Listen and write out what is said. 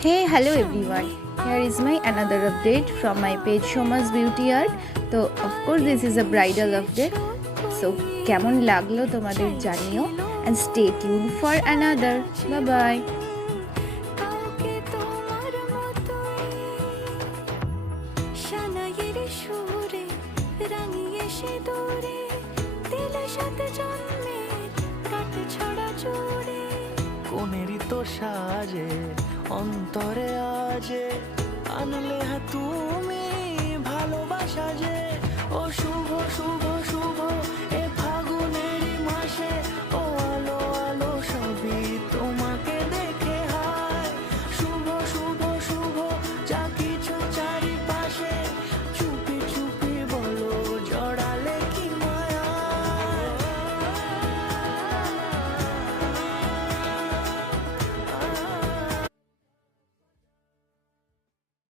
Hey, hello everyone. Here is my another update from my page Shoma's Beauty Art. So, of course, this is a bridal update. So, কেমন লাগলো তোমাদের জানিও and stay tuned for another. Bye bye. কোনেরই তো সাজে অন্তরে আজে আনলে তুমি ভালোবাসা যে ও শুভ শুভ